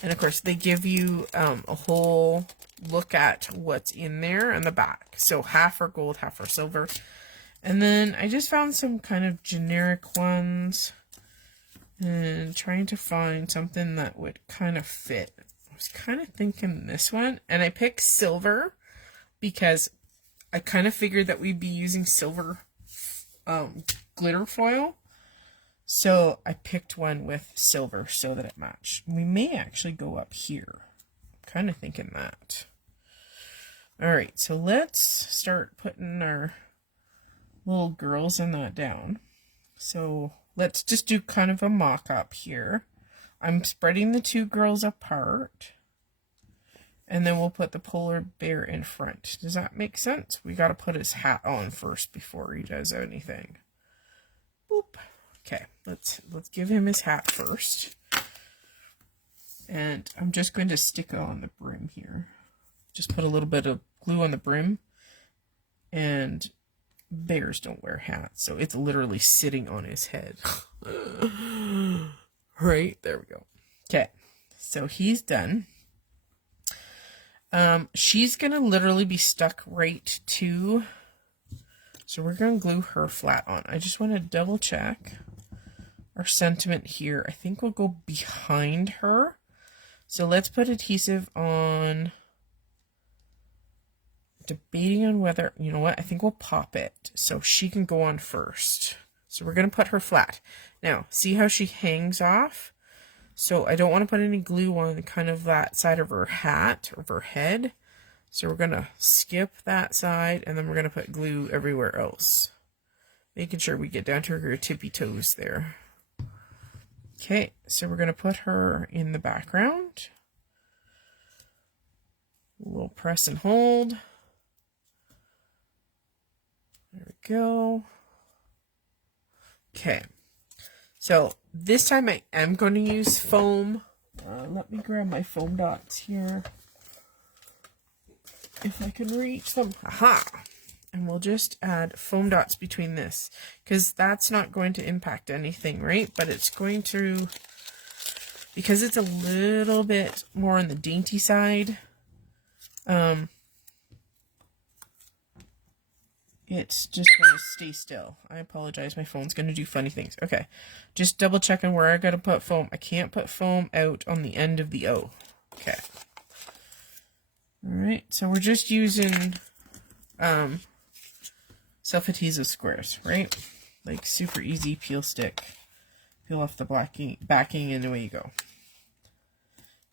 And of course they give you a whole look at what's in there on the back. So half are gold, half are silver. And then I just found some kind of generic ones. And trying to find something that would kind of fit. I was kind of thinking this one, and I picked silver because I kind of figured that we'd be using silver glitter foil. So I picked one with silver so that it matched. We may actually go up here. I'm kind of thinking that. All right, so let's start putting our little girls in that down. So let's just do kind of a mock-up here. I'm spreading the 2 girls apart. And then we'll put the polar bear in front. Does that make sense? We got to put his hat on first before he does anything. Boop. Okay, let's give him his hat first. And I'm just going to stick it on the brim here. Just put a little bit of glue on the brim. And bears don't wear hats, so it's literally sitting on his head. Right, there we go. Okay, so he's done. She's gonna literally be stuck right to, so we're gonna glue her flat on. I just want to double check our sentiment here. I think we'll go behind her. So let's put adhesive on. Debating on whether, you know what, I think we'll pop it so she can go on first. So we're going to put her flat. Now, see how she hangs off? So I don't want to put any glue on kind of that side of her hat or her head. So we're going to skip that side and then we're going to put glue everywhere else. Making sure we get down to her tippy toes there. Okay, so we're going to put her in the background. We'll press and hold. There we go. Okay. So this time I am going to use foam. Let me grab my foam dots here. If I can reach them. Aha! And we'll just add foam dots between this, because that's not going to impact anything, right? But it's going to, because it's a little bit more on the dainty side, it's just going to stay still. I apologize, my phone's going to do funny things. Okay, just double checking where I got to put foam. I can't put foam out on the end of the O. Okay. All right, so we're just using self-adhesive squares, right? Like super easy peel stick. Peel off the backing and away you go.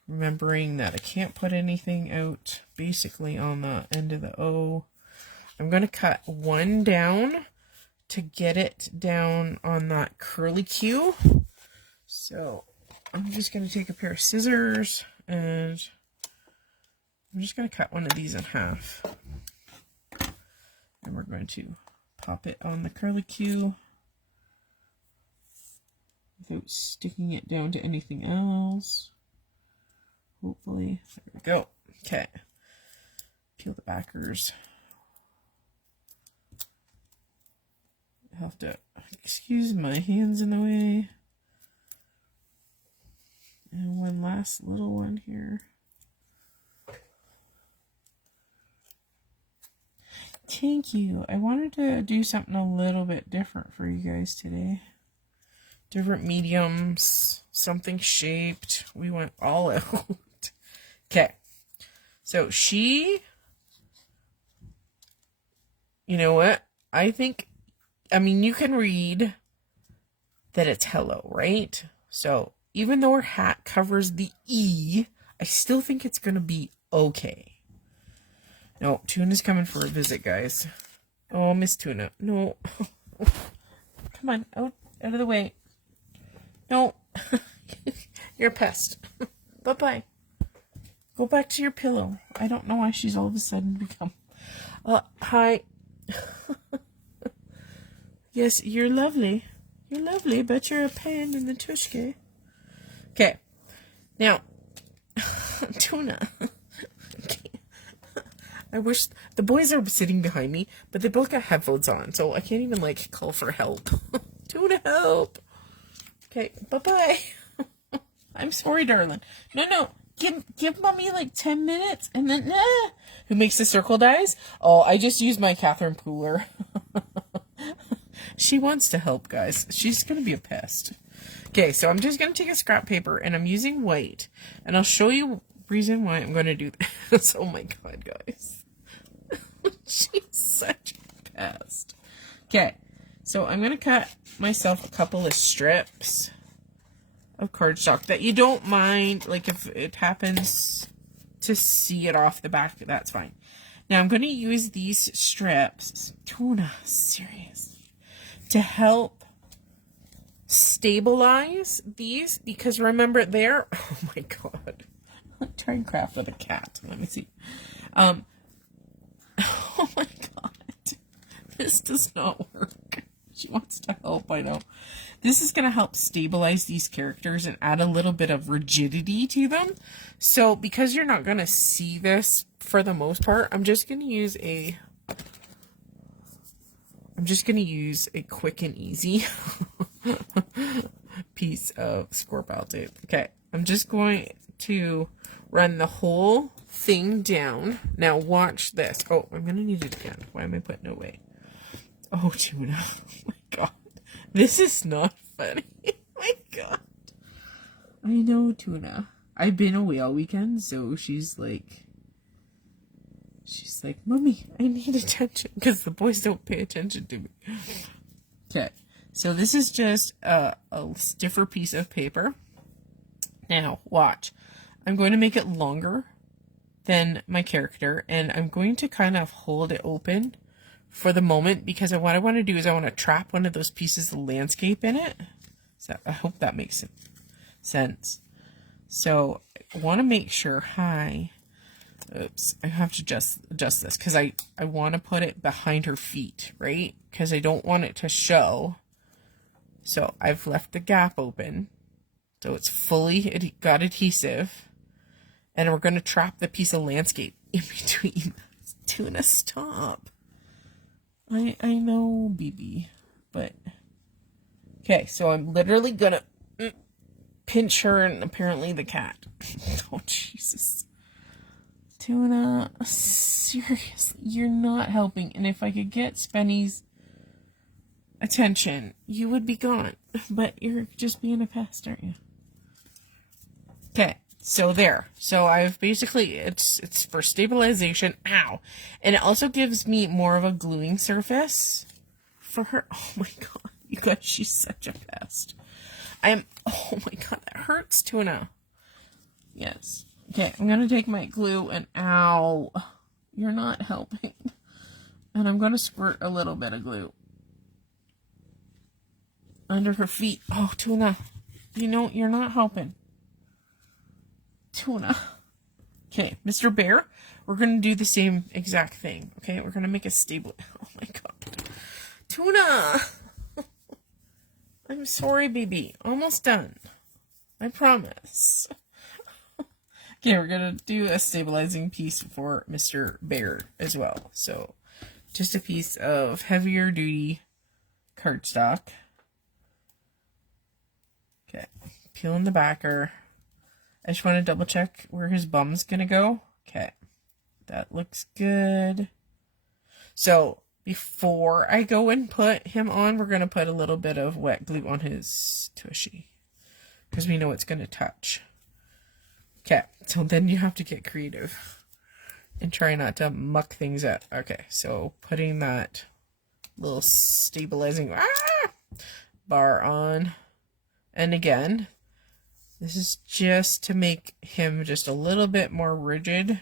Remembering that I can't put anything out basically on the end of the O. I'm going to cut one down to get it down on that curly Q. So I'm just going to take a pair of scissors and I'm just going to cut one of these in half. And we're going to pop it on the curly Q without sticking it down to anything else. Hopefully. There we go. Okay. Peel the backers. I have to excuse my hands in the way. And one last little one here. Thank you. I wanted to do something a little bit different for you guys today. Different mediums, something shaped. We went all out. Okay. So she, you know what? I mean, you can read that it's hello, right? So even though her hat covers the E, I still think it's going to be okay. No, Tuna's coming for a visit, guys. Oh, Miss Tuna. No. Come on, out of the way. No. You're a pest. Bye-bye. Go back to your pillow. I don't know why she's all of a sudden become... hi. Yes, you're lovely. You're lovely, but you're a pain in the tushke. Okay. Now, Tuna... I wish the boys are sitting behind me, but they both got headphones on, so I can't even like call for help. Tuna, help. Okay, bye-bye. I'm sorry, darling. No. Give mommy like 10 minutes and then Who makes the circle dies? Oh, I just used my Catherine Pooler. She wants to help, guys. She's gonna be a pest. Okay, so I'm just gonna take a scrap paper and I'm using white, and I'll show you reason why I'm gonna do this. Oh my god, guys. She's such a pest. Okay, so I'm gonna cut myself a couple of strips of cardstock that you don't mind, like if it happens to see it off the back, that's fine. Now I'm gonna use these strips, Tuna, serious, to help stabilize these, because remember they're, oh my god. Try and craft with a cat. Let me see. Oh my god. This does not work. She wants to help, I know. This is going to help stabilize these characters and add a little bit of rigidity to them. So because you're not going to see this for the most part, I'm just going to use a quick and easy piece of score pile tape. Okay, I'm just going to run the whole thing down. Now watch this. Oh, I'm going to need it again. Why am I putting it away? Oh, Tuna. Oh my god. This is not funny. Oh my god. I know, Tuna. I've been away all weekend, so she's like, Mommy, I need attention, because the boys don't pay attention to me. Okay, so this is just a stiffer piece of paper. Now, watch. I'm going to make it longer than my character, and I'm going to kind of hold it open for the moment, because what I want to do is I want to trap one of those pieces of landscape in it. So I hope that makes sense. So I want to make sure, oops, I have to adjust this, because I want to put it behind her feet, right? Because I don't want it to show So I've left the gap open. So it's fully got adhesive. And we're going to trap the piece of landscape in between. Tuna, stop. I know, BB. But, okay, so I'm literally going to pinch her and apparently the cat. Oh, Jesus. Tuna, seriously, you're not helping. And if I could get Spenny's attention, you would be gone. But you're just being a pest, aren't you? Okay, so there. So I've basically, it's for stabilization. Ow. And it also gives me more of a gluing surface for her. Oh my god, you guys, she's such a pest. Oh my god, that hurts, Tuna. Yes. Okay, I'm going to take my glue and ow, you're not helping. And I'm going to squirt a little bit of glue under her feet. Oh, Tuna, you know, you're not helping. Tuna. Okay, Mr. Bear, we're going to do the same exact thing. Okay, we're going to make a stable. Oh my god. Tuna! I'm sorry, baby. Almost done. I promise. Okay, we're going to do a stabilizing piece for Mr. Bear as well. So, just a piece of heavier duty cardstock. Okay, peeling the backer. I just want to double check where his bum's going to go. Okay, that looks good. So, before I go and put him on, we're going to put a little bit of wet glue on his tushy. Because we know it's going to touch. Okay, so then you have to get creative. And try not to muck things up. Okay, so putting that little stabilizing bar on. And again, this is just to make him just a little bit more rigid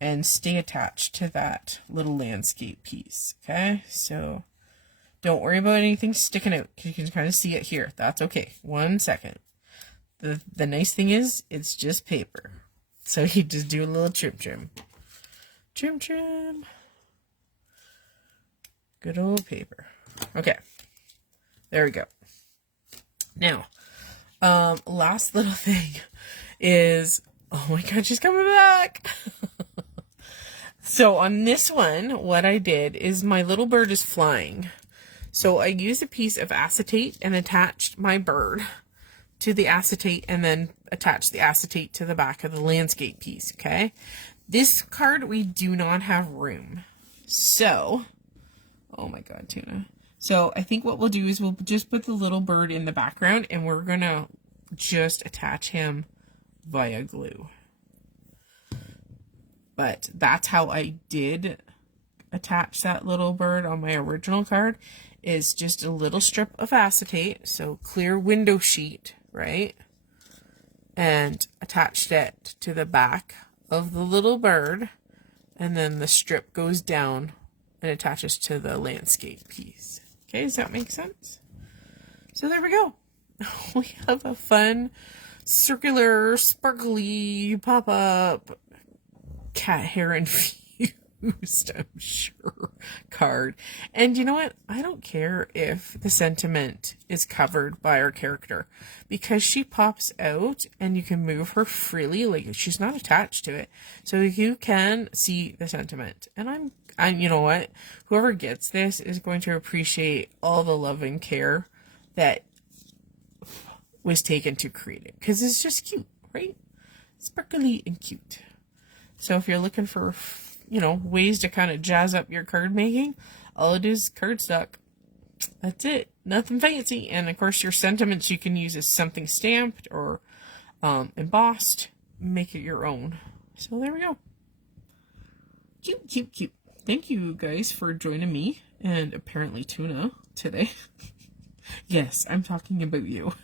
and stay attached to that little landscape piece, okay? So don't worry about anything sticking out, because you can kind of see it here. That's okay. 1 second. The nice thing is, it's just paper. So you just do a little trim trim. Trim trim. Good old paper. Okay. There we go. Now, last little thing is, oh my god, she's coming back. So on this one, what I did is my little bird is flying. So I used a piece of acetate and attached my bird to the acetate and then attached the acetate to the back of the landscape piece, okay? This card, we do not have room. So, oh my god, Tuna. So I think what we'll do is we'll just put the little bird in the background and we're going to just attach him via glue. But that's how I did attach that little bird on my original card, is just a little strip of acetate, so clear window sheet, right? And attached it to the back of the little bird, and then the strip goes down and attaches to the landscape piece. Okay, does that make sense? So there we go. We have a fun, circular, sparkly, pop-up, cat hair infused, I'm sure, card. And you know what? I don't care if the sentiment is covered by our character, because she pops out and you can move her freely, like she's not attached to it. So you can see the sentiment. And I'm you know what? Whoever gets this is going to appreciate all the love and care that was taken to create it, because it's just cute, right? Sparkly and cute. So if you're looking for, you know, ways to kind of jazz up your card making, all it is cardstock. That's it. Nothing fancy. And of course your sentiments you can use as something stamped or embossed. Make it your own. So there we go. Cute, cute, cute. Thank you guys for joining me and apparently Tuna today. Yes, I'm talking about you.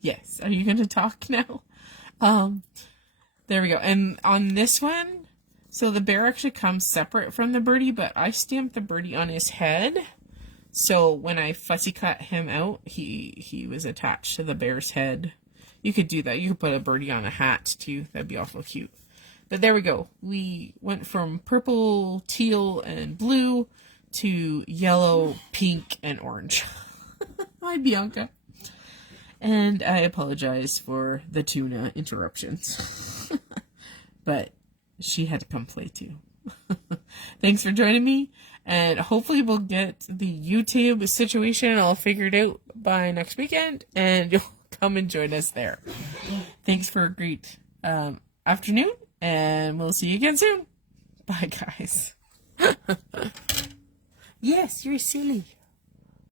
Yes, are you going to talk now? There we go. And on this one, so the bear actually comes separate from the birdie, but I stamped the birdie on his head. So when I fussy cut him out, he was attached to the bear's head. You could do that. You could put a birdie on a hat too. That'd be awful cute. But there we go. We went from purple, teal, and blue to yellow, pink, and orange. Hi, Bianca. And I apologize for the tuna interruptions. But she had to come play too. Thanks for joining me. And hopefully we'll get the YouTube situation all figured out by next weekend. And you'll come and join us there. Thanks for a great afternoon. And we'll see you again soon. Bye, guys. Yes, you're silly.